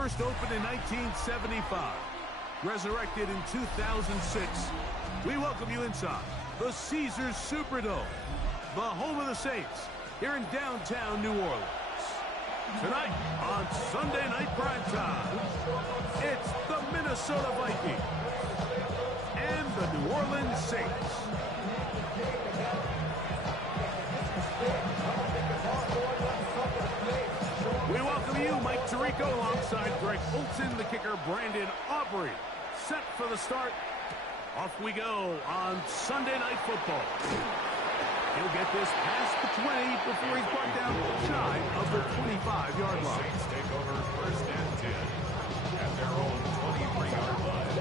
First opened in 1975, resurrected in 2006, we welcome you inside the Caesars Superdome, the home of the Saints, here in downtown New Orleans. Tonight on Sunday Night Primetime, it's the Minnesota Vikings and the New Orleans Saints. We welcome you, Mike Tirico, alongside Greg Olson, the kicker, Brandon Aubrey. Set for the start. Off we go on Sunday Night Football. He'll get this past the 20 before he's brought down shy of the 25-yard line. Saints take over first and 10 at their own 23-yard line.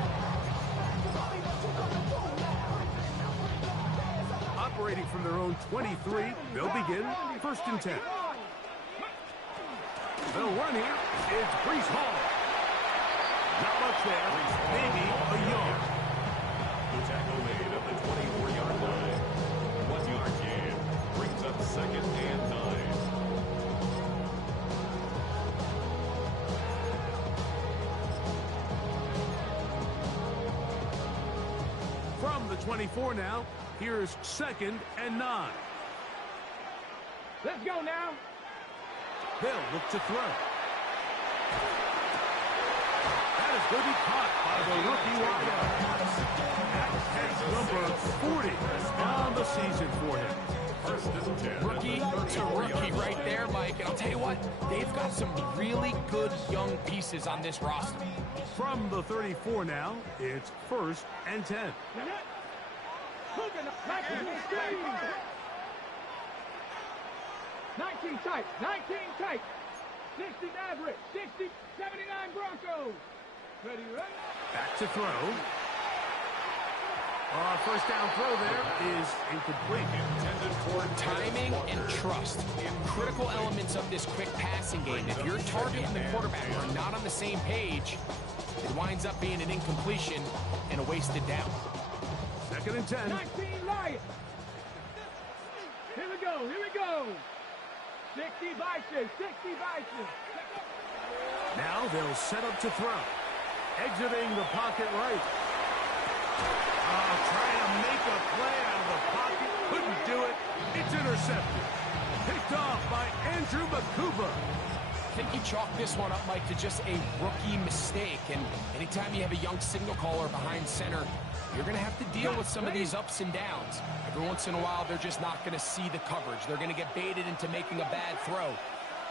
Operating from their own 23, they'll begin first and 10. They'll run here. It's Breece Hall. Not much there. Maybe a yard. The tackle made at the 24-yard line. 1-yard gain brings up second and 9. From the 24 now, here's second and 9. Let's go now. They'll look to throw. That is going to be caught by the rookie wideout. That's number 40 on the season for him. First and 10. Rookie to rookie right there, Mike. And I'll tell you what, they've got some really good young pieces on this roster. From the 34 now, it's first and 10. 19 tight, 19 tight. 60 Maverick, 60, 79 Broncos. Ready, ready? Back to throw. First down throw there is incomplete. Intended for Timing and trust, critical elements of this quick passing game. If your target and the quarterback are not on the same page, it winds up being an incompletion and a wasted down. Second and 10. 19 Lions. Here we go, here we go. 60 Vikings, 60 Vikings. Now they'll set up to throw. Exiting the pocket right. Trying to make a play out of the pocket. Couldn't do it. It's intercepted. Picked off by Andrew Makuba. I think you chalk this one up, Mike, to just a rookie mistake. And anytime you have a young signal caller behind center, you're going to have to deal with some of these ups and downs. Every once in a while, they're just not going to see the coverage. They're going to get baited into making a bad throw.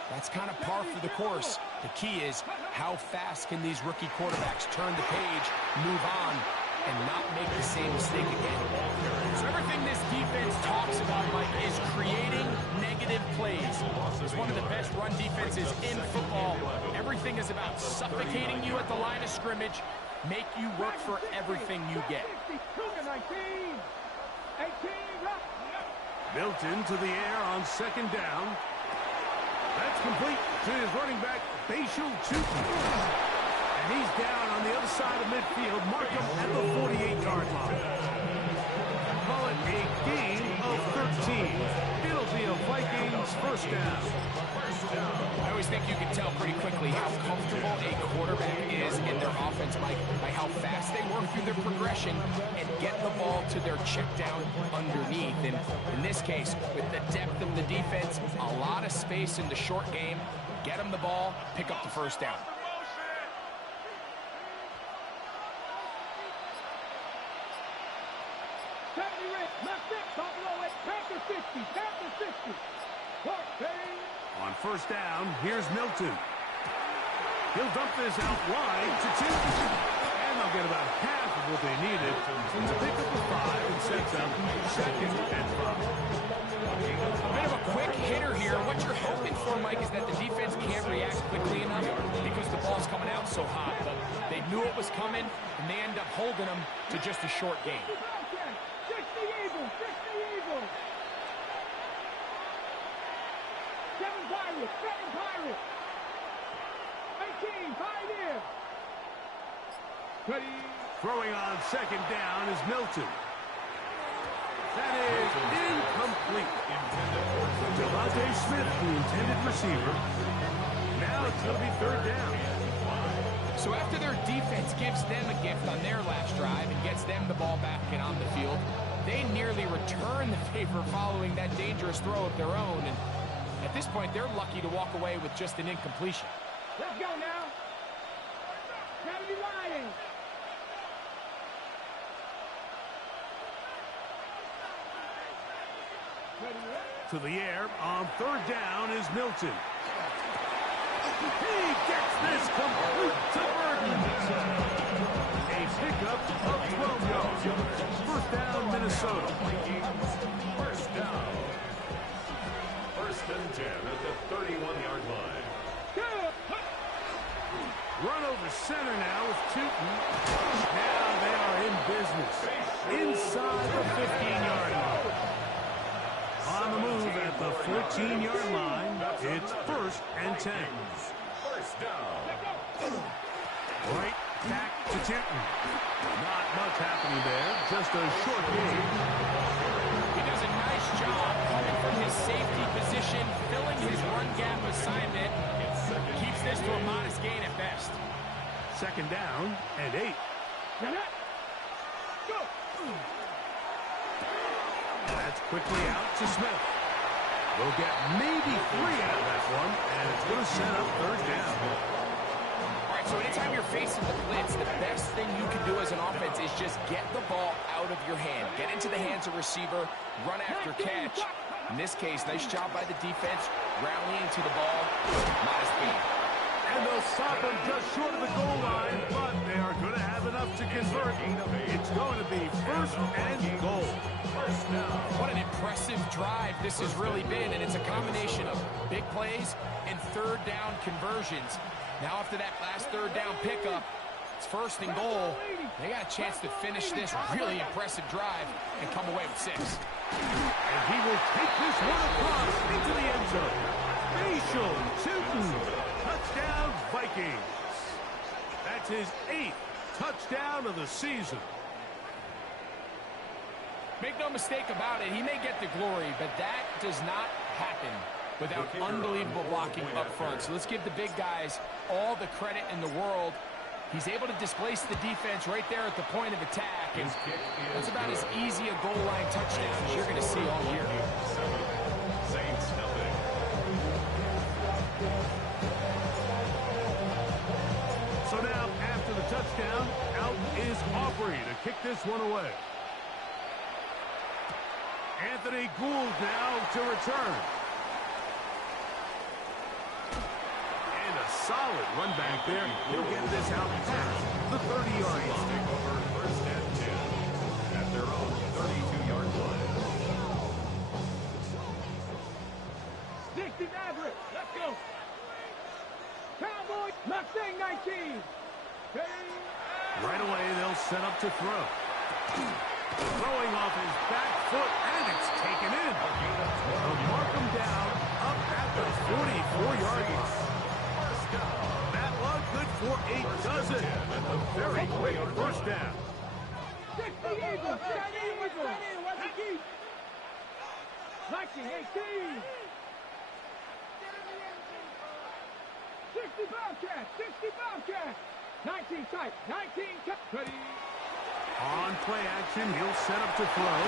That's kind of par for the course. The key is how fast can these rookie quarterbacks turn the page, move on, and not make the same mistake again. So everything this defense talks about, Mike, is creating negative plays. It's one of the best run defenses in football. Everything is about suffocating you at the line of scrimmage, make you work for everything you get. 19, 18, Milton to the air on second down. That's complete to his running back, Bashal Chuki. And he's down on the other side of midfield. Mark him at the 48-yard line. Call it a gain of 13. It'll be a Vikings first down. I always think you can tell pretty quickly how comfortable a quarterback is in their offense, Mike, by how fast they work through their progression and get the ball to their check down underneath. And in this case, with the depth of the defense, a lot of space in the short game, get them the ball, pick up the first down. On first down, here's Milton. He'll dump this out wide to two. And they'll get about half of what they needed to pick up the 5 and sets up second and 5. A bit of a quick hitter here. What you're hoping for, Mike, is that the defense can't react quickly enough because the ball's coming out so hot. But they knew it was coming, and they end up holding them to just a short gain. 60 Eagles, 60 Eagles. 7 Pirates, 7 Pirates. 18, Pioneer. Ready. Throwing on second down is Milton. That is incomplete. Devontae Smith, the intended receiver. Now it's going to be third down. So after their defense gives them a gift on their last drive and gets them the ball back and on the field, they nearly return the favor following that dangerous throw of their own. And at this point, they're lucky to walk away with just an incompletion. Let's go now. 70 Lions. To the air on third down is Milton. He gets this complete to Burton. A pickup of 12 yards. First down, Minnesota. First down. First and 10 at the 31-yard line. Run over center now with Tootin. Now they are in business. Inside the 15-yard line. On the move at the 14-yard line, it's first and 10. First down. Right back to Tootin. Not much happening there, just a short game. He does a nice job coming from his safety position, filling his run gap assignment. Keeps this to a modest gain at best. Second down and 8. Go. That's quickly out to Smith. We'll get maybe 3 out of that one, and it's going to set up third down. All right, so anytime you're facing the blitz, the best thing you can do as an offense is just get the ball out of your hand. Get into the hands of receiver, run after catch. In this case, nice job by the defense, rallying to the ball. Modest gain. And they'll stop him just short of the goal line, but they are going to have enough to convert. It's going to be first and goal. First down. What an impressive drive this has really been, and it's a combination of big plays and third down conversions. Now after that last third down pickup, it's first and goal. They got a chance to finish this really impressive drive and come away with 6. And he will take this one across into the end zone. Facial Tootin. Touchdown, Vikings. That's his 8th touchdown of the season. Make no mistake about it, he may get the glory, but that does not happen without unbelievable blocking up front. So let's give the big guys all the credit in the world. He's able to displace the defense right there at the point of attack, and that's about as easy a goal line touchdown as you're going to see all year. Saints nothing. So now, after the touchdown, out is Aubrey to kick this one away. Anthony Gould now to return. And a solid run back there. He'll get this out past the 30-yard line. Take over first and 10 at their own 32-yard line. 60 Maverick. Let's go. Cowboys. Mustang 19. Right away, they'll set up to throw. Throwing off his back foot, and it's taken in. They'll mark him down up at the 44-yard line. That one good for a dozen. Very quick first down. 60 Eagles. 60 Eagles. Viking 18. 60 Bobcats. 60 Bobcats. 19 tight. 19 tight. Ready. On play action, he'll set up to throw.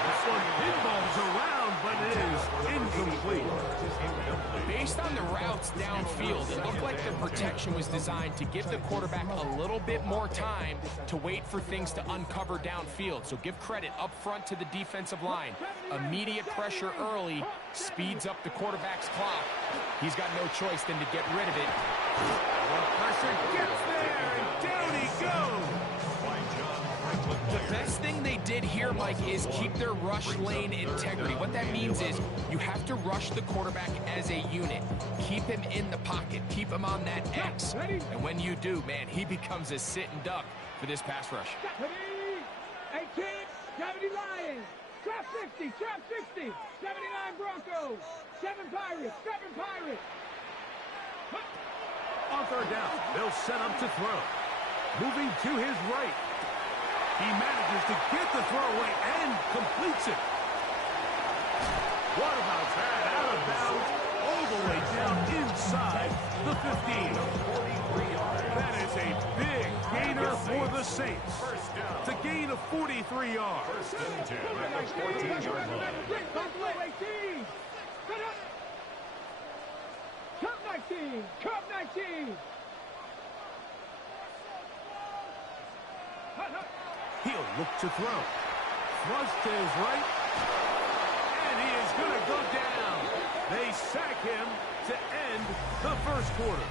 This one pinballs around, but it is incomplete. Based on the routes downfield, it looked like the protection was designed to give the quarterback a little bit more time to wait for things to uncover downfield. So give credit up front to the defensive line. Immediate pressure early speeds up the quarterback's clock. He's got no choice than to get rid of it. Pressure gets there, and down he goes. The best thing they did here, Mike, is keep their rush lane integrity. What that means is you have to rush the quarterback as a unit. Keep him in the pocket. Keep him on that X. And when you do, man, he becomes a sitting duck for this pass rush. 18, 70 Lions. Trap 60, trap 60. 79 Broncos. 7 Pirates, 7 Pirates. On third down, they'll set up to throw. Moving to his right. He manages to get the throw away and completes it. What about that? Out of bounds, all the way down inside the 15. 43 yards. That is a big gainer for the Saints. It's a gain of 43 yards. First and 10 at the 14-yard line. Cup 19! Cup 19! He'll look to throw. Thrust to his right. And he is going to go down. They sack him to end the first quarter.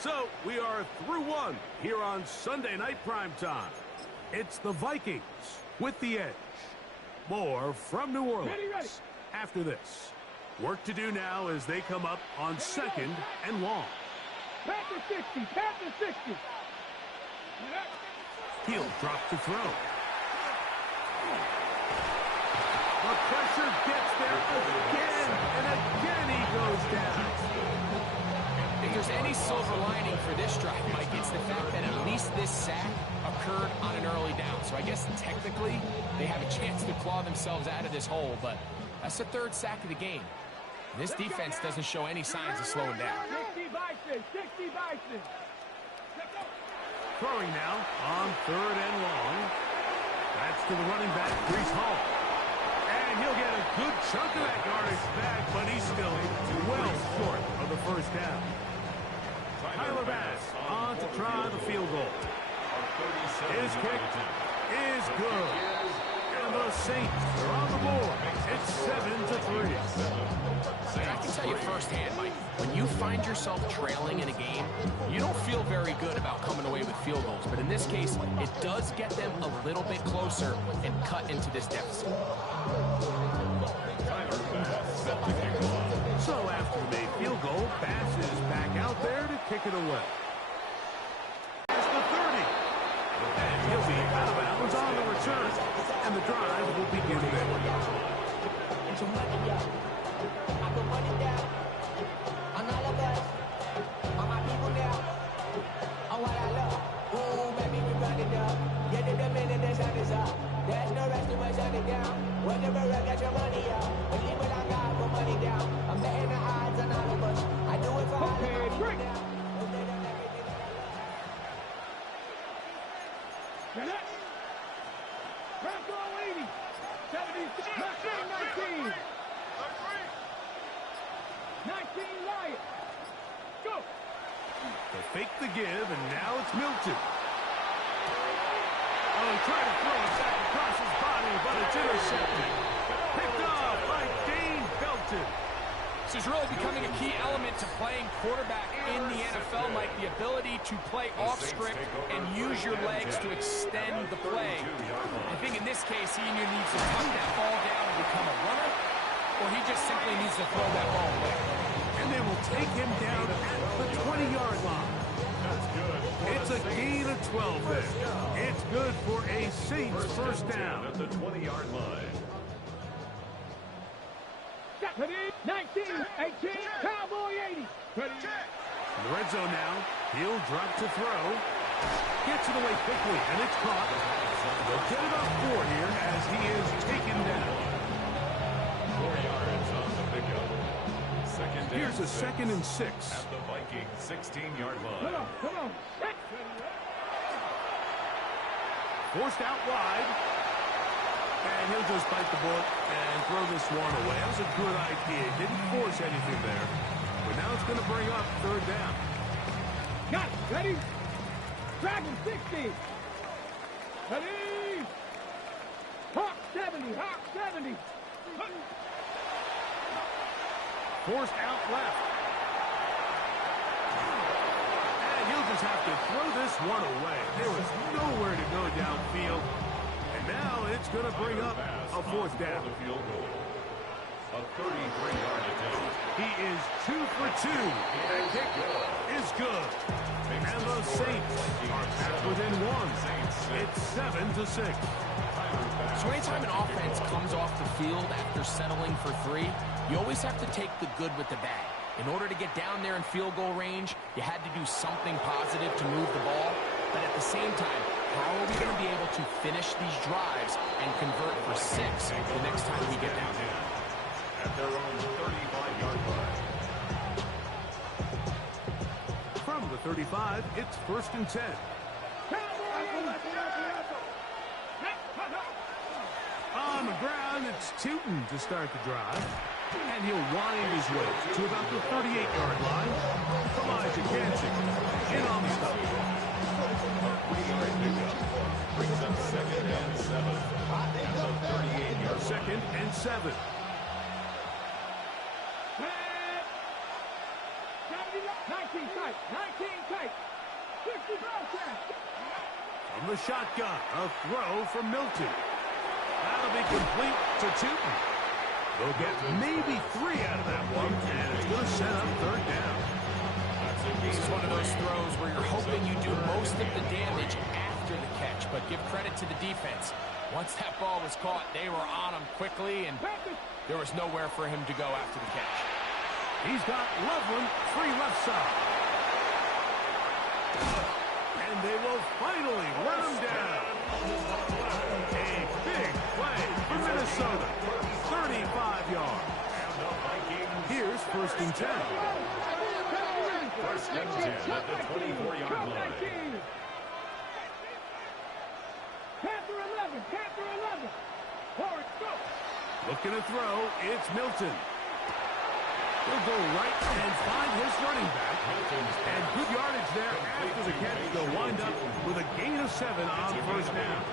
So we are through one here on Sunday Night Primetime. It's the Vikings with the edge. More from New Orleans after this. Work to do now as they come up on 2nd and long. Panther 60! Panther 60! He'll drop to throw. The pressure gets there again, and again he goes down. If there's any silver lining for this drive, Mike, it's the fact that at least this sack occurred on an early down. So I guess technically they have a chance to claw themselves out of this hole, but that's the 3rd sack of the game. This defense doesn't show any signs of slowing down. 60 Bison! 60 Bison! Throwing now on 3rd and long. That's to the running back, Brees Hall. And he'll get a good chunk of that yardage back, but he's still well short of the first down. Tyler Bass on to try the field goal. His kick is good. And the Saints are on the board. It's 7-3. I can tell you firsthand, Mike, when you find yourself trailing in a game, you don't feel very good about coming away with field goals. But in this case, it does get them a little bit closer and cut into this deficit. So after the made field goal, Bass is back out there to kick it away. It's the 30. And he'll be out of bounds on the return. And the drive will begin there. Okay, break! Bronco 80! 76! 19! 19 Lions! Go! They fake the give, and now it's Milton. Oh, he tried to throw it back across his body, but it's intercepted. Picked off by Dane Belton. This is really becoming a key element to playing quarterback in the NFL, Mike. The ability to play off script and use your legs to extend the play. I think in this case, he either needs to tuck that ball down and become a runner, or he just simply needs to throw that ball away. And they will take him down at the 20-yard line. It's a gain of 12 there. It's good for a Saints first down. At the 20-yard line. 19, 18, Cowboy 80. In the red zone now, he'll drop to throw. Gets it away quickly, and it's caught. They'll get about 4 here as he is taken down. 4 yards on the pickup. Here's a 2nd and 6. At the Vikings 16-yard line. Come on. Forced out wide. And he'll just bite the bullet and throw this one away. That was a good idea. Didn't force anything there. But now it's going to bring up 3rd down. Got it. Ready? Dragon 60. Ready? Hawk 70. Hawk 70. Forced out left. And he'll just have to throw this one away. There was nowhere to go downfield. And now it's going to bring up a 4th down. A 33-yard attempt. He is 2 for 2. That kick is good. And the Saints are back within 1. It's 7-6. So anytime an offense comes off the field after settling for 3, you always have to take the good with the bad. In order to get down there in field goal range, you had to do something positive to move the ball. But at the same time, how are we going to be able to finish these drives and convert for 6 the next time we get down there? At their own 35-yard line. From the 35, it's 1st and 10. On the ground, it's Tootin to start the drive. And he'll wind his way to about the 38-yard line. Elijah Gansing in on the stop. 3-yard pickup. Brings up 2nd and 7. At the 38-yard. 2nd and 7. 19 tight, 19 tight. 60 broadcast. From the shotgun, a throw from Milton. That'll be complete to Tootin. They'll get maybe 3 out of that one, and it's going to set up 3rd down. This is one of those throws where you're hoping you do most of the damage after the catch, but give credit to the defense. Once that ball was caught, they were on him quickly, and there was nowhere for him to go after the catch. He's got Loveland free left side. And they will finally run him down. A big play for Minnesota. 35 yards. Here's 1st and 10. 1st and 10 at the 24-yard line. Panther 11, Panther 11. Forward, go. Looking to throw, it's Milton. He'll go right and find his running back. And good yardage there after the catch. They'll wind up with a gain of 7 on 1st down.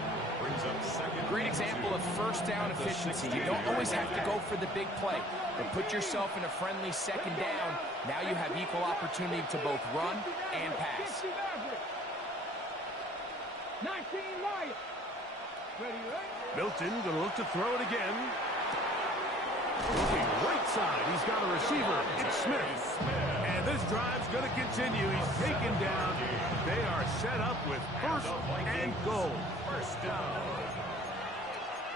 Great example of 1st down efficiency. You don't always have to go for the big play, but put yourself in a friendly 2nd down. Now you have equal opportunity to both run and pass. 19 Lions. Ready, right? Milton going to look to throw it again. Looking right side, he's got a receiver. It's Smith. And this drive's going to continue. He's taken down. They are set up with 1st and goal. 1st down.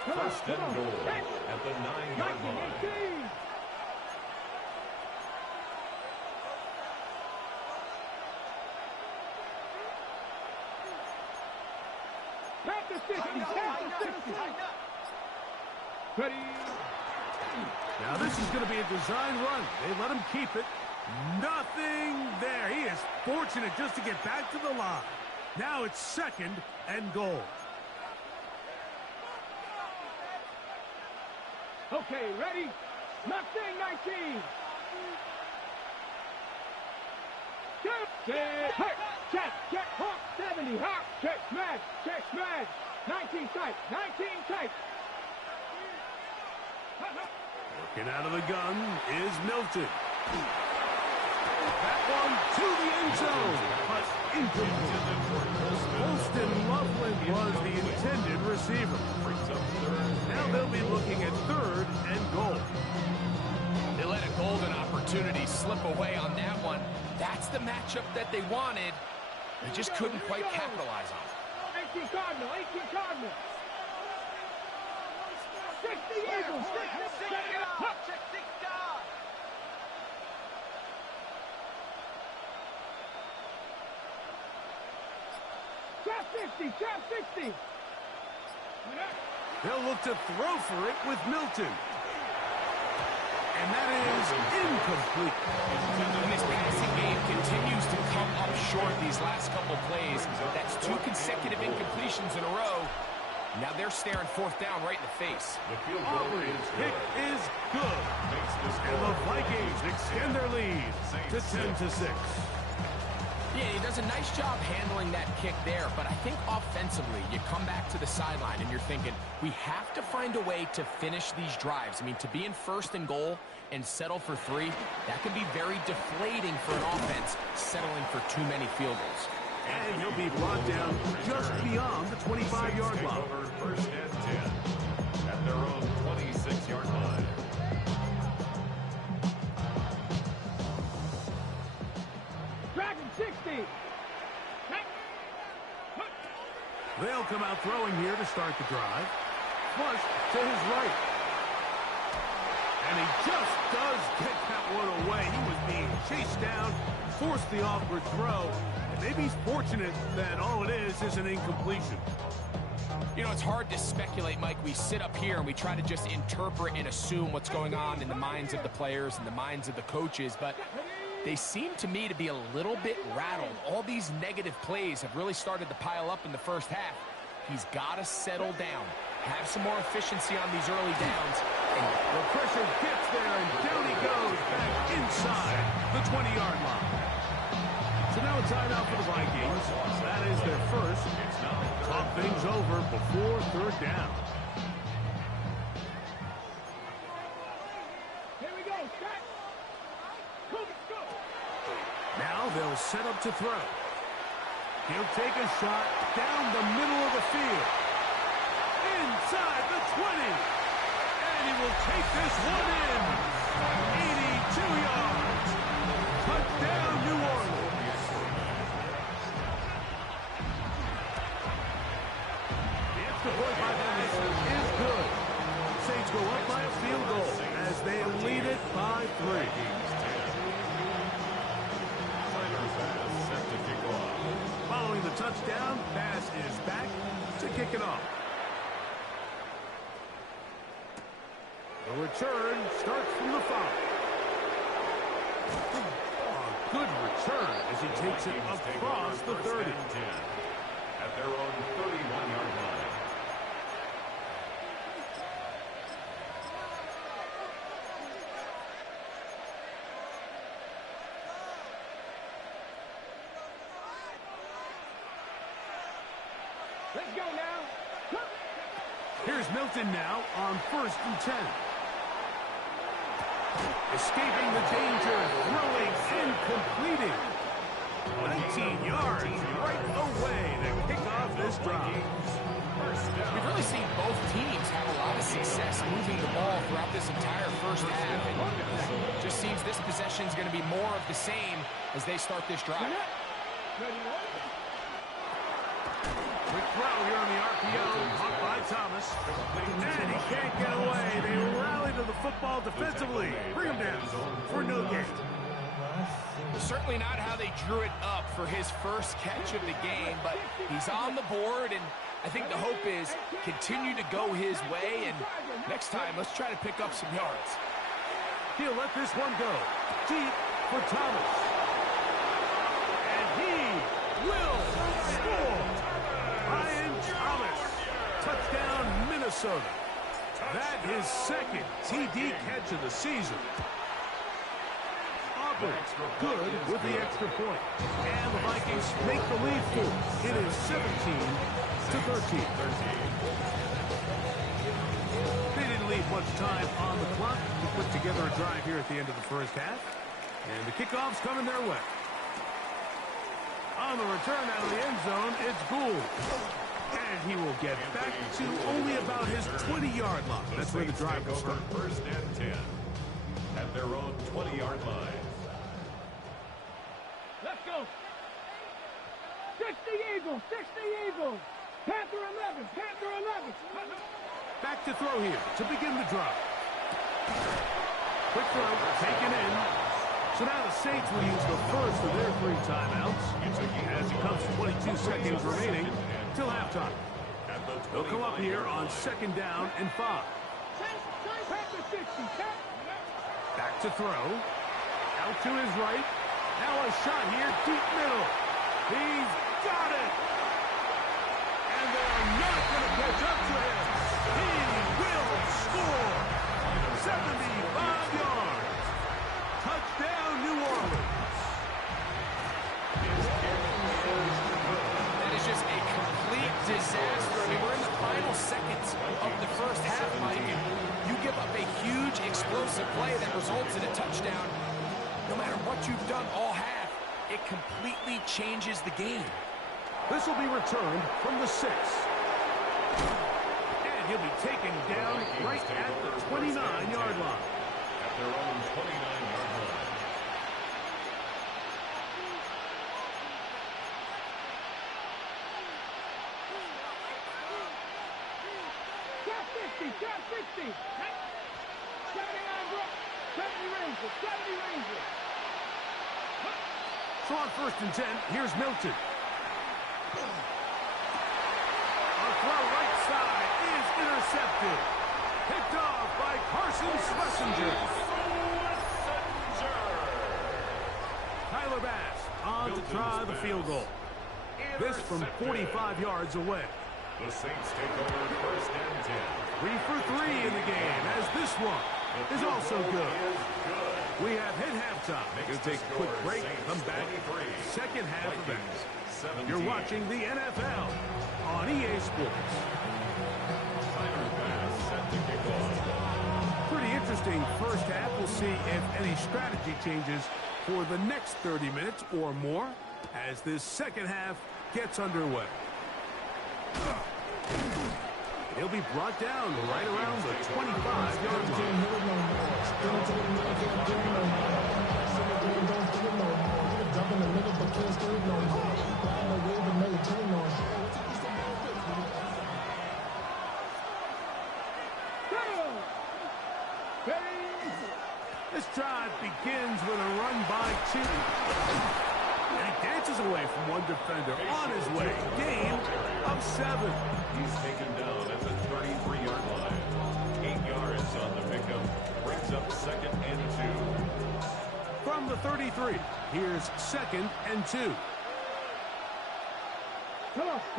1st and goal at the 9-yard line. Panther 60, Panther 60. Ready. Now this is going to be a design run. They let him keep it. Nothing there. He is fortunate just to get back to the line. Now it's 2nd and goal. Okay, ready? Mustang 19. Check, hawk, 70, hawk, check, smash, 19 tight, 19 tight. Working out of the gun is Milton. That one to the end zone, but incomplete. Holston Loveland was the intended receiver. Now they'll be looking at 3rd and goal. They let a golden opportunity slip away on that one. That's the matchup that they wanted. They just couldn't quite capitalize on it. 18 Cardinal, 18 Cardinal. 60 Eagles, 60 Trap 60. They'll look to throw for it with Milton. And that is incomplete. And this passing game continues to come up short these last couple plays. That's 2 consecutive incompletions in a row. Now they're staring 4th down right in the face. Auburn's kick is good. And the Vikings extend their lead to 10-6. Yeah, he does a nice job handling that kick there, but I think offensively, you come back to the sideline and you're thinking, we have to find a way to finish these drives. I mean, to be in 1st and goal and settle for 3, that can be very deflating for an offense, settling for too many field goals. And he'll be brought down just beyond the 25-yard line. 1st and 10 at their own 26-yard line. Dragon 60. They'll come out throwing here to start the drive. Flush to his right. And he just does get that one away. He was being chased down, forced the awkward throw. And maybe he's fortunate that all it is an incompletion. You know, it's hard to speculate, Mike. We sit up here and we try to just interpret and assume what's going on in the minds of the players and the minds of the coaches. But they seem to me to be a little bit rattled. All these negative plays have really started to pile up in the first half. He's got to settle down, have some more efficiency on these early downs. And the pressure gets there, and down he goes back inside the 20-yard line. So now a timeout for the Vikings. That is their first. Talk things over before third down. Here we go. Set. Go. Now they'll set up to throw. He'll take a shot down the middle of the field. Inside the 20. And he will take this one in. 82 yards. Touchdown, New Orleans. The extra point by Madison is good. Saints go up by a field goal as they lead it by 3. Following the touchdown, pass is back to kick it off. The return starts from the 5. A good return as he takes it across the 30. At their own 31-yard line. Let's go now. Here's Milton now on 1st and 10. Escaping the danger, throwing and completing. 19 yards right away to kick off this drive. We've really seen both teams have a lot of success moving the ball throughout this entire first half. And it just seems this possession is going to be more of the same as they start this drive. Quick throw here on the RPO, caught by Thomas. And he can't get away. They rally to the football defensively. Bring him down for no gain. Certainly not how they drew it up for his first catch of the game, but he's on the board, and I think the hope is continue to go his way, and next time, let's try to pick up some yards. He'll let this one go. Deep for Thomas. And he will score. Ryan Thomas. Touchdown, Minnesota. That is second TD catch of the season. Auburn good with the extra point. And the Vikings make the lead full. It is 17-13. They didn't leave much time on the clock to put together a drive here at the end of the first half. And the kickoff's coming their way. On the return out of the end zone, it's Gould. And he will get back to only about his 20-yard line. That's where the drive will start. 1st and 10 at their own 20-yard line. Let's go. 60 Eagles. Panther 11. Back to throw here to begin the drive. Quick throw, taken in. So now the Saints will use the first of their 3 timeouts as it comes to 22 seconds remaining till halftime. They'll come up here on 2nd down and 5. Back to throw. Out to his right. Now a shot here, deep middle. He's got it. And they're not going to catch up to him. He will score. 75 yards. Touchdown, New Orleans. That is just a complete disaster. I mean, we're in the final seconds of the first half, Mike, and you give up a huge explosive play that results in a touchdown. No matter what you've done all half, it completely changes the game. This will be returned from the 6. And he'll be taken down right at the 29-yard line. At their own 29-yard line. Trap 60. 79 Brook. 70 Ranger. So on 1st and 10, here's Milton. A throw right side is intercepted. Picked off by Carson Schlesinger. on to try the field goal. This from 45 yards away. The Saints take over first and 10. 3 for 3 in the game, as this one is also good. We have hit halftime. We'll take a quick break, come back, second half of that. You're watching the NFL on EA Sports. Pretty interesting first half. We'll see if any strategy changes for the next 30 minutes or more as this second half gets underway. He'll be brought down right around the 25-yard line. This drive begins with a run by Chitty. And he dances away from one defender on his way. Gain of 7. He's taken down at the 33-yard line. 8 yards on the pickup. Brings up second and 2. From the 33, here's second and 2.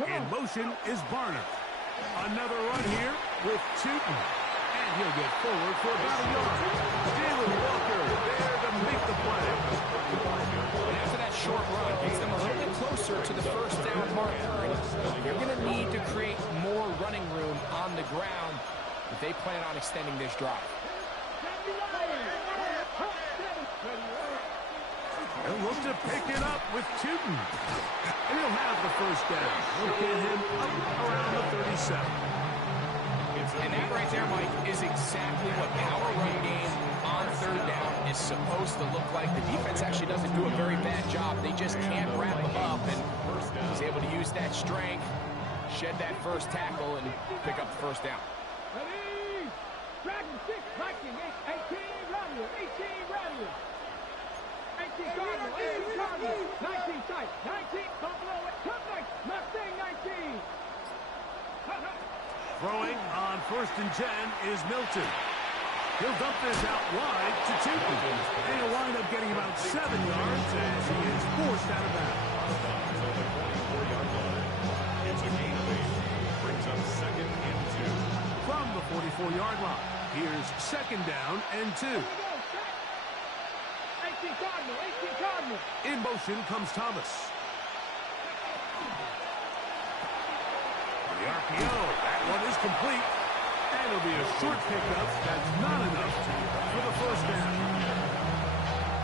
In motion is Barner. Another run here with Tootin. And he'll get forward for about a yard. Jalen Walker there to make the play. And after that short run, gets them a little bit closer to the first down marker. They're going to need to create more running room on the ground if they plan on extending this drive. They'll look to pick it up with Tootin. And he'll have the first down. We'll get him up around the 37. And that right there, Mike, is exactly what power run game on third down is supposed to look like. The defense actually doesn't do a very bad job. They just can't wrap them up, and he's able to use that strength, shed that first tackle, and pick up the first down. Ready? Dragon 6, Vikings, 18, Rodney, 18, Rodney. 18 Cardinal, 18 Cardinal, 19 tight, 19 Buffalo, come next, Mustang 19. Throwing on first and 10 is Milton. He'll dump this out wide to Tootin. And he'll wind up getting about 7 yards as he is forced out of bounds. It's a gain of 8. Brings up second and 2. From the 44-yard line, here's second down and 2. 18 Cardinal, 18 Cardinal. In motion comes Thomas. The RPO, that one is complete. And it'll be a short pickup. That's not enough for the first down.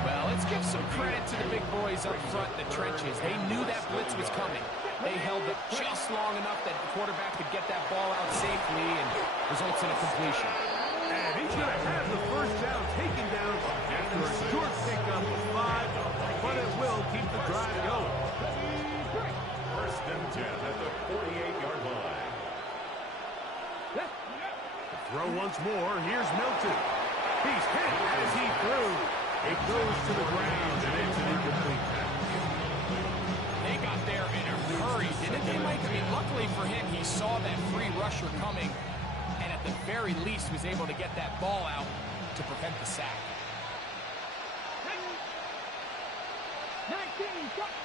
Well, let's give some credit to the big boys up front in the trenches. They knew that blitz was coming. They held it just long enough that the quarterback could get that ball out safely and results in a completion. And he's going to have the first down taken down after a short pickup of 5, but it will keep the drive going. First and 10 at the 48-yard line. Throw once more. Here's Milton. He's hit as he threw. It goes to the ground, and it's an incomplete pass. They got there in a hurry, didn't they, Mike? I mean, luckily for him, he saw that free rusher coming, and at the very least was able to get that ball out to prevent the sack. 19,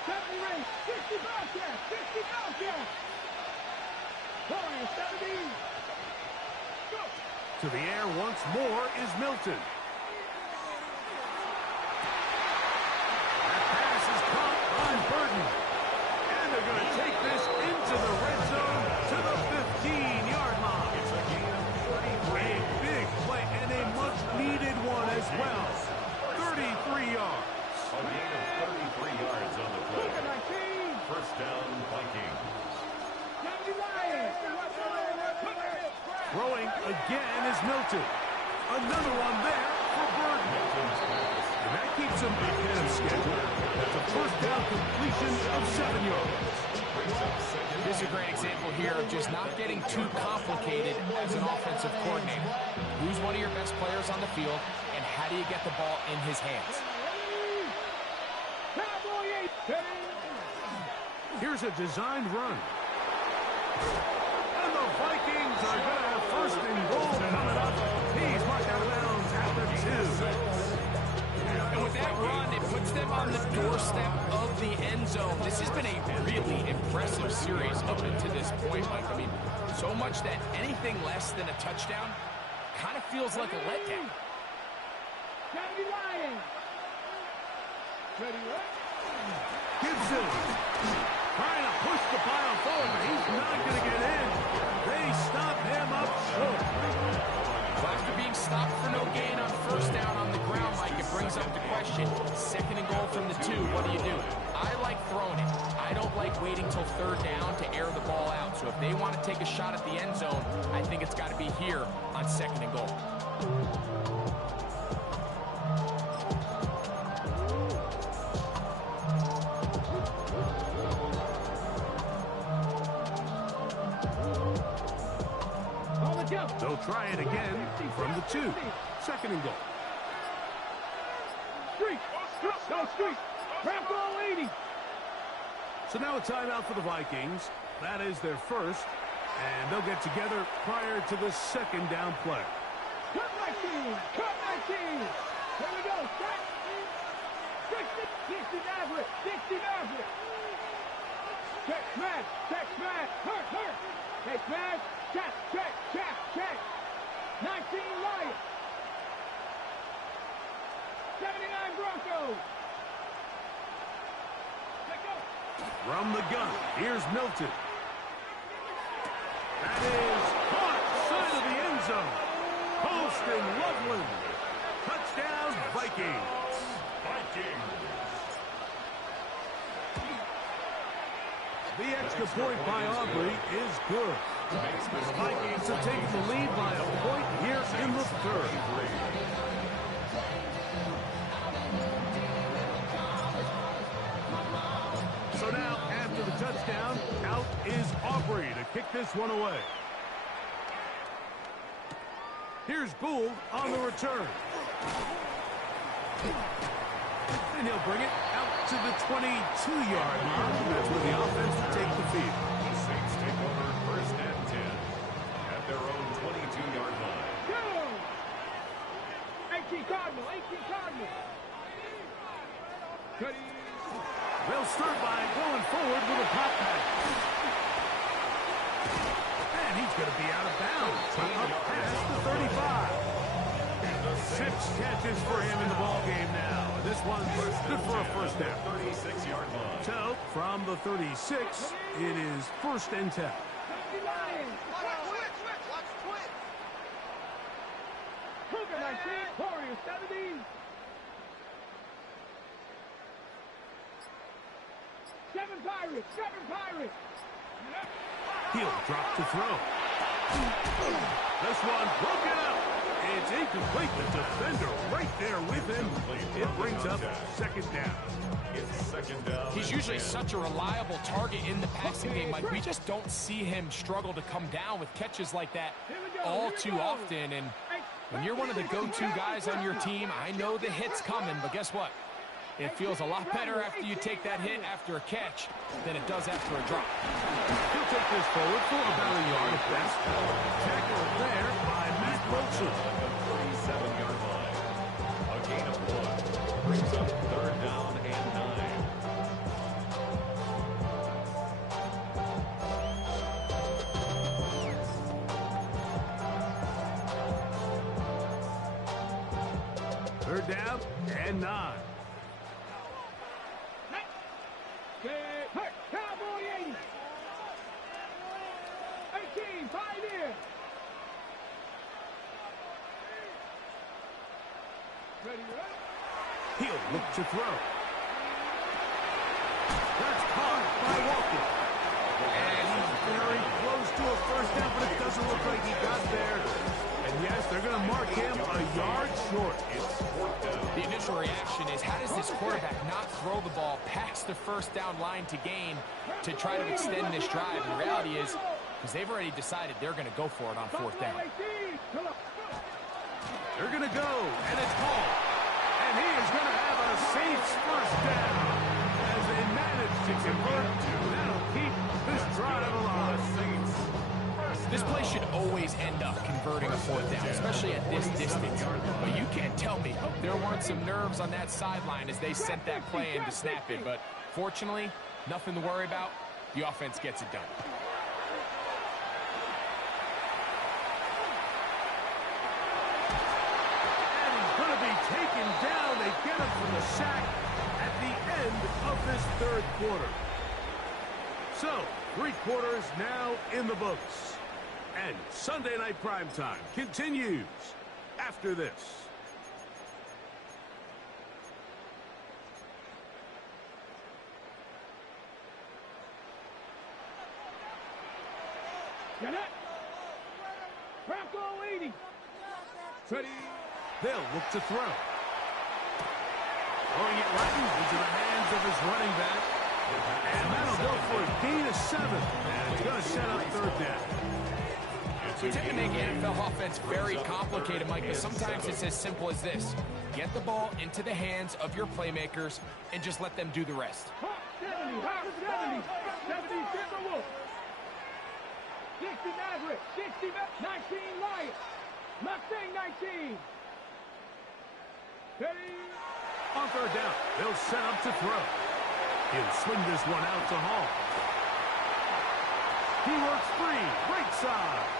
70 race, 60 Bobcat, 60 Bobcat. 70. Go. To the air once more is Milton. That pass is caught on Burton. And they're going to take this into the red zone to the 15-yard line. It's a gain of 33. A big play and a much-needed one as well. 33 yards. A gain of 33 yards on the play. 19. First down, Vikings. 70 Lions. Throwing again is Milton. Another one there for Burton. And that keeps him ahead of schedule. That's a first down completion of 7 yards. This is a great example here of just not getting too complicated as an offensive coordinator. Who's one of your best players on the field, and how do you get the ball in his hands? Here's a designed run. And the Vikings are going to have first and goal coming up. He's marked out of bounds at the 2. And with that run, it puts them on the doorstep of the end zone. This has been a really impressive series up until this point, Mike. I mean, so much that anything less than a touchdown kind of feels like a letdown. Kennedy Lions. Ready, right? Gibson trying to push the pile forward, but he's not going to get in. They stop him up short. Well, after being stopped for no gain on first down on the ground, Mike, it brings up the question. Second and goal from the 2, what do you do? I like throwing it. I don't like waiting till third down to air the ball out. So if they want to take a shot at the end zone, I think it's got to be here on second and goal. They'll try it again from the 2. Second and goal. Street. Go street. Crap ball 80. So now a timeout for the Vikings. That is their first. And they'll get together prior to the second down play. Cut 19. Cut 19. Here we go. Set. 60 Maverick. 60 Maverick. Check smash. Check smash. Hurt. Hey, smash. Check. 19 Lions. 79 Broncos. Let go. From the gun, here's Milton. That is caught side of the end zone. Colston Loveland. Touchdown, Vikings. The extra point by Aubrey is good. The Vikings have taken the lead by a point here in the third. So now, after the touchdown, out is Aubrey to kick this one away. Here's Gould on the return. And he'll bring it out to the 22-yard line. That's where the offense will take the field. The Saints take over first and 10 at their own 22-yard line. Go! 18 Cardinal. They'll start by going forward with a pop pass. And he's going to be out of bounds. Up past the 35. 6 catches for him in the ball game now. This one's good for a first down. 36-yard line. So, from the 36, it is first and 10. Cougar 19, Warriors 70. 7 Pirates. He'll drop to throw. This one broken up. It's incomplete. The defender right there with him. It brings up second down. It's second down. He's usually such a reliable target in the passing game. Like, we just don't see him struggle to come down with catches like that all too often. And when you're one of the go-to guys on your team, I know the hit's coming, but guess what? It feels a lot better after you take that hit after a catch than it does after a drop. He'll take this forward for about a yard at best. Tackled there by Matt Wilson. 37-yard line. A gain of 1 brings up third down and 9. Third down and 9. Cowboy 80. 18, 5 here. Ready, right? He'll look to throw. That's caught by Walker. And he's very close to a first down, but it doesn't look like he got there. And yes, they're going to mark him a yard short. It's fourth down. The initial reaction is, how does this quarterback not throw the ball past the first down line to gain to try to extend this drive? And the reality is, because they've already decided they're going to go for it on fourth down. They're going to go, and it's called. And he is going to have a Saints first down as they manage to convert. That'll keep this drive alive. Saints. The This play should always end up converting a fourth down, especially at this distance. But you can't tell me there weren't some nerves on that sideline as they sent that play in to snap it. But fortunately, nothing to worry about. The offense gets it done. And he's going to be taken down. They get him for the sack at the end of this third quarter. So, 3 quarters now in the books. And Sunday Night Primetime continues after this. Get it. Bronco 80. Ready. They'll look to throw. Throwing it right into the hands of his running back. And that'll go for a gain of 7. And it's going to set up third down. We tend to make NFL offense very complicated, Mike, but sometimes it's as simple as this. Get the ball into the hands of your playmakers and just let them do the rest. 70, 70, 70 Timberwolves. 60 Maverick, 60 19 Lions. Mustang 19. Ready. On third down, they'll set up to throw. He'll swing this one out to Hall. He works free, right side.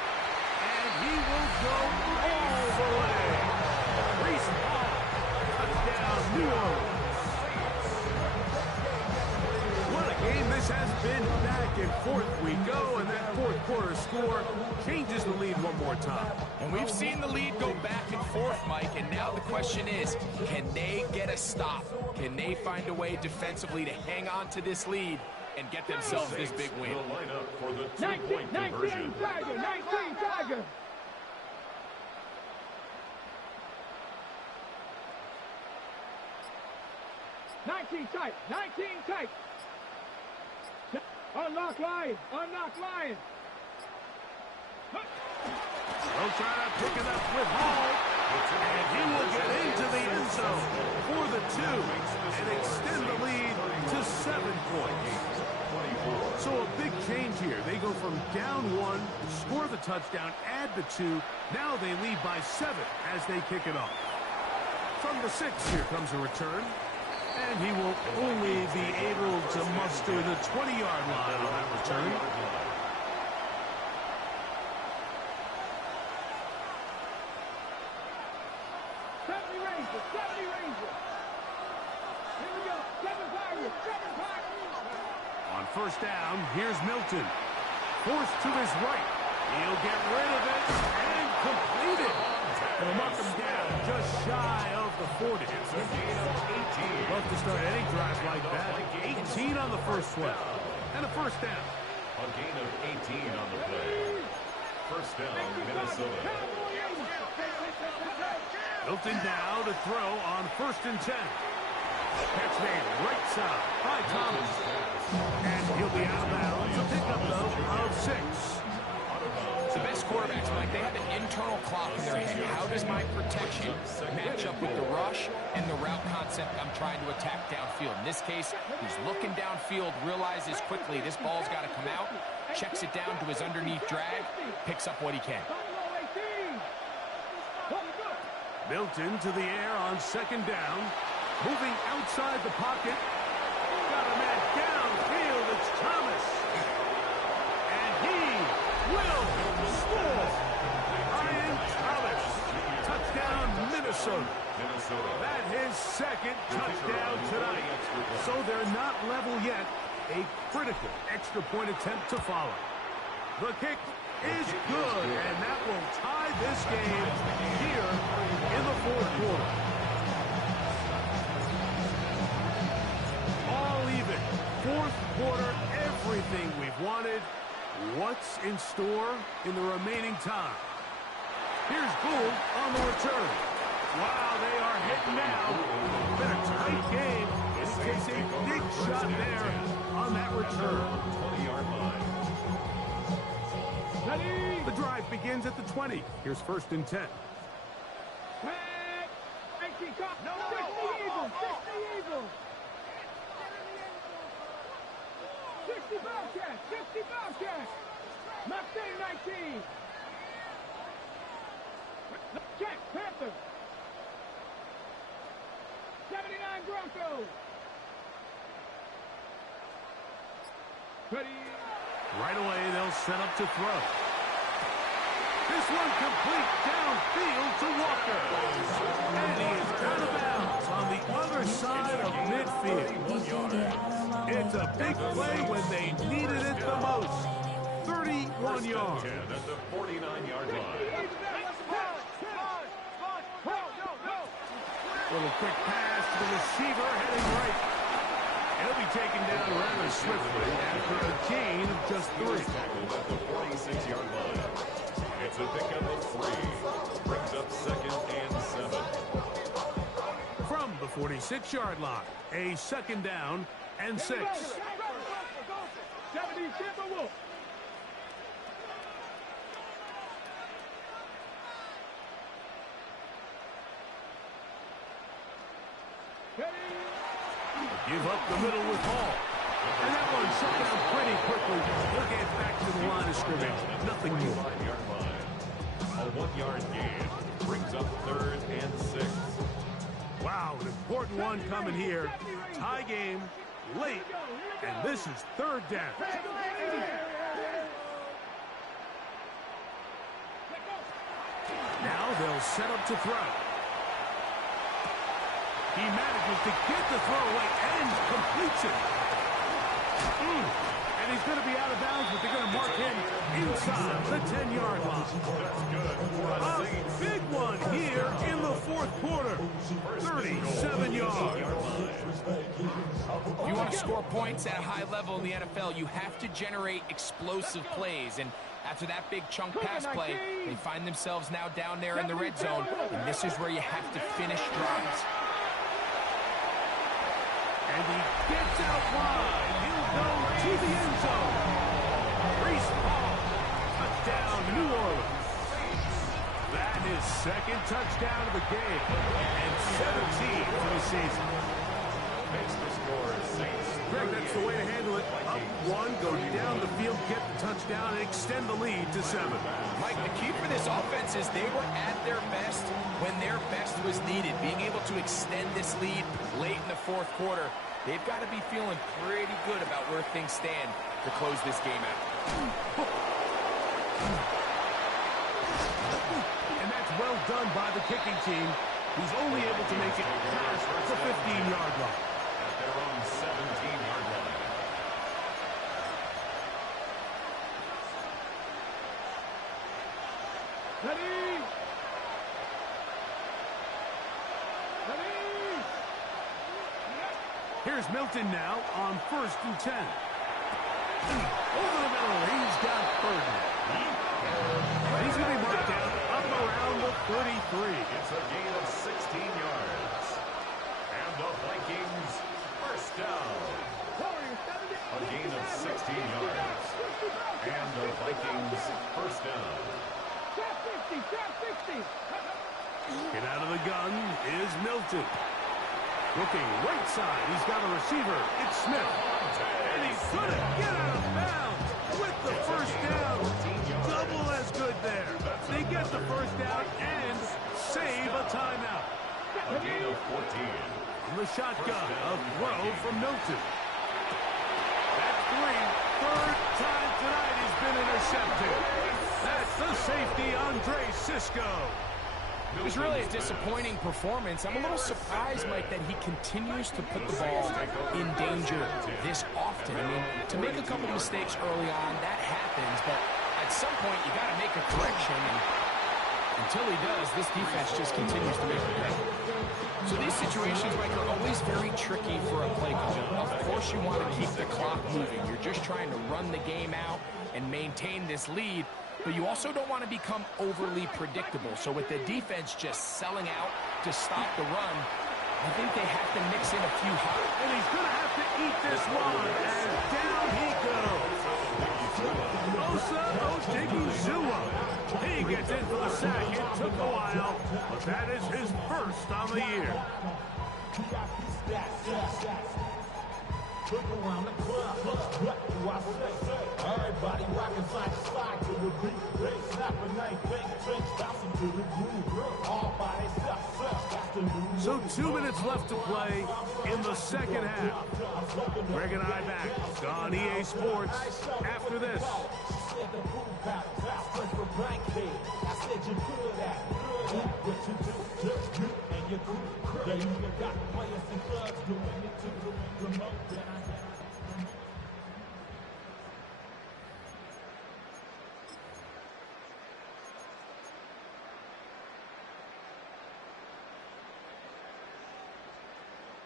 And he will go all the way. Reese Hall, touchdown, New Orleans. What a game this has been. Back and forth we go, and that fourth quarter score changes the lead one more time. And we've seen the lead go back and forth, Mike, and now the question is, can they get a stop? Can they find a way defensively to hang on to this lead and get themselves this big win? Will line up for the 19 two-point conversion. Tiger, 19 Tiger. Tight, 19 tight. Unlock Lion, unlock Lion. They'll try to pick it up with Hall. And he will get into the end zone for the 2 and extend the lead to 7 points. So a big change here. They go from down 1, score the touchdown, add the 2. Now they lead by 7 as they kick it off. From the 6, here comes a return. And he will only be able to muster the 20-yard line on that return. 70 Ranger, 70 Ranger. Here we go, 7 Tigers, 7 Tigers. On first down, here's Milton. Forced to his right. He'll get rid of it and complete it. They'll knock him down just shy of the 40. It's a gain of 18. Love to start any drive like that. 18 on the first play. And a first down. A gain of 18 on the play. First down, Minnesota. Milton now to throw on first and 10. Catch made right side by Thomas. And he'll be out of bounds. A pickup, though, of 6. The best quarterbacks, Mike, they have an internal clock in their head. How does my protection match up with the rush and the route concept I'm trying to attack downfield? In this case, he's looking downfield, realizes quickly this ball's got to come out, checks it down to his underneath drag, picks up what he can. Milton to the air on second down. Moving outside the pocket. Got a man downfield. It's Thomas. And he will score. Ryan Thomas. Touchdown, Minnesota. That his second touchdown tonight. So they're not level yet. A critical extra point attempt to follow. The kick is good, and that will tie this game here in the fourth quarter. All even. Fourth quarter, everything we've wanted. What's in store in the remaining time? Here's Gould on the return. Wow, they are hitting now. Been a tight game. In this case, a big shot there on that return. 20-yard line. The drive begins at the 20. Here's first and 10. 60 Eagles, 60 Eagles. 60 Bobcats, 60 Bobcats. Mustang 19. Check, Panther. 79 Broncos. Ready. Right away, they'll set up to throw. This one complete downfield to Walker. And he is out of bounds on the other side of midfield. It's a big play when they needed it the most. 31 yards. At the 49-yard line. Little quick pass to the receiver heading right. He'll be taken down rather swiftly after a gain of just 3. Tackled at the 46-yard line. It's a pickup of 3. Brings up 2nd and 7. From the 46-yard line, a 2nd down and 6. 70 Timberwolves. Give up the middle with Hall. And that one shut down pretty quickly. He'll get back to the line of scrimmage. Nothing new. 5-yard line. A 1-yard gain. Brings up 3rd and 6. Wow, an important one coming here. Tie game, late, and this is 3rd down. Now they'll set up to throw. He manages to get the throw away and completes it. And he's going to be out of bounds, but they're going to mark him inside the 10-yard line. A big one here in the 4th quarter. 37 yards. If you want to score points at a high level in the NFL, you have to generate explosive plays. And after that big chunk pass play, they find themselves now down there in the red zone. And this is where you have to finish drives. And he gets out wide. He'll go to the end zone. Brees Hall, touchdown, New Orleans. That is 2nd touchdown of the game. And 17 for the season. Makes the score Saints. Greg, that's the way to handle it. Up 1, go down the field, get the touchdown, and extend the lead to 7. Mike, the key for this offense is they were at their best when their best was needed. Being able to extend this lead late in the 4th quarter, they've got to be feeling pretty good about where things stand to close this game out. And that's well done by the kicking team, who's only able to make it past the 15-yard line. At their own 17-yard line. Ready. Here's Milton now on 1st and 10. Over the middle, he's got Burton. He's going to be marked down up around the 33. It's a gain of 16 yards. And the Vikings first down. A gain of 16 yards. And the Vikings first down. Get out of the gun is Milton. Looking right side, he's got a receiver. It's Smith. And he's going to get out of bounds with the first down. Double as good there. They get the first down and save a timeout. A gain of 14. On the shotgun, a throw from Milton. That's 3. 3rd time tonight he's been intercepted. That's the safety, Andre Sisco. It was really a disappointing performance. I'm a little surprised, Mike, that he continues to put the ball in danger this often. I mean, to make a couple mistakes early on, that happens, but at some point you got to make a correction, and until he does, this defense just continues to make a play. So these situations, Mike, are always very tricky for a play caller. Of course you want to keep the clock moving. You're just trying to run the game out and maintain this lead, but you also don't want to become overly predictable. So with the defense just selling out to stop the run, I think they have to mix in a few hops. And he's going to have to eat this one, and down he goes. Osa Odigizua. He gets in for the sack. It took a while, but that is his first on the year. Look around the club, what do I say? Everybody rockin' side to side to the beat. So 2 minutes left to play in the second half. Greg and I back on EA Sports after this.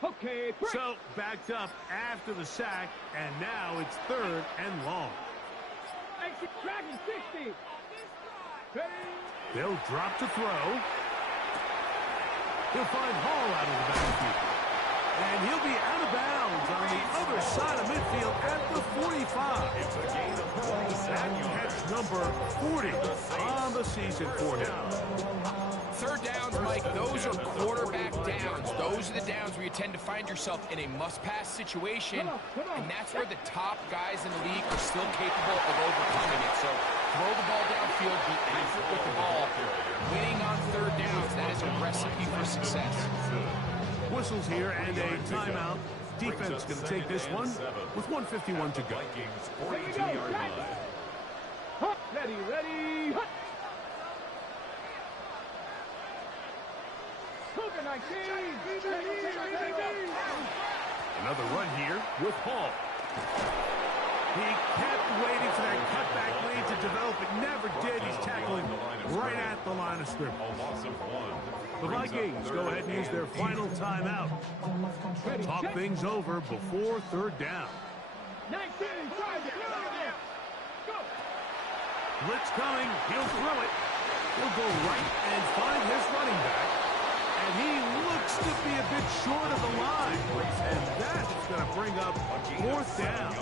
Okay, break. So backed up after the sack, and now it's 3rd and long. Exit Dragon 60. Ready? They'll drop to throw. He'll find Hall out of the backfield. And he'll be out of bounds on the other side of midfield at the 45. It's a gain of 27 yards. Catch number 40 on the season for him. Third downs, Mike, those are quarterback downs. Those are the downs where you tend to find yourself in a must-pass situation, and that's where the top guys in the league are still capable of overcoming it. So throw the ball downfield, be accurate with the ball. Winning on third downs, that is a recipe for success. Whistles here and a timeout. Defense going to take this one with 1:51 to go. Vikings 42-yard line. Hut. Ready, ready, hut. Cougar 19. Another run here with Hall. He kept waiting for that cutback lane to develop. It never did. He's tackling right at the line of scrimmage. A loss of 1. The Vikings go ahead and use their final timeout. Talk things over before 3rd down. 19, drive it. Go. Blitz coming. He'll throw it. He'll go right and find his running back. And he looks to be a bit short of the line. And that is going to bring up 4th down.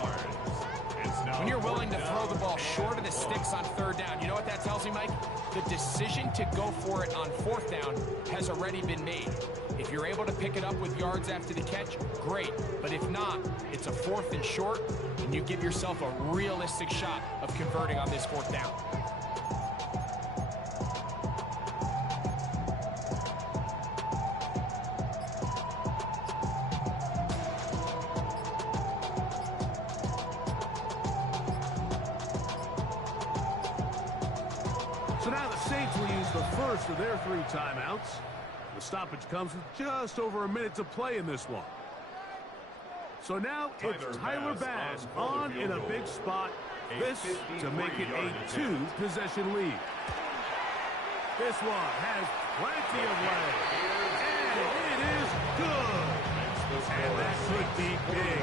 When you're willing to throw the ball short of the sticks on 3rd down, you know what that tells me, Mike? The decision to go for it on 4th down has already been made. If you're able to pick it up with yards after the catch, great. But if not, it's a 4th and short, and you give yourself a realistic shot of converting on this 4th down. So now the Saints will use the first of their 3 timeouts. The stoppage comes with just over a minute to play in this one. So now it's Tyler Bass on in a big spot. This to make it a 2-possession lead. This one has plenty of leg. And it is good. And that could be big.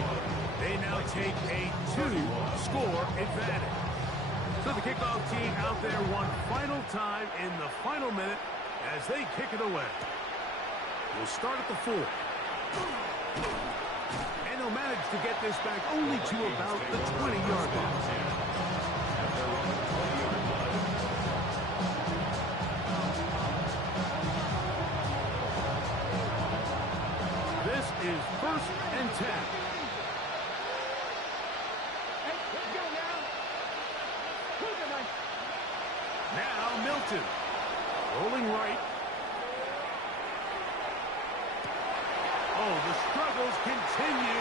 They now take a 2-score advantage. So the kickoff team out there one final time in the final minute as they kick it away. We'll start at the 4. And they'll manage to get this back only to about the 20-yard line. This is 1st and 10. Now Milton, rolling right. Oh, the struggles continue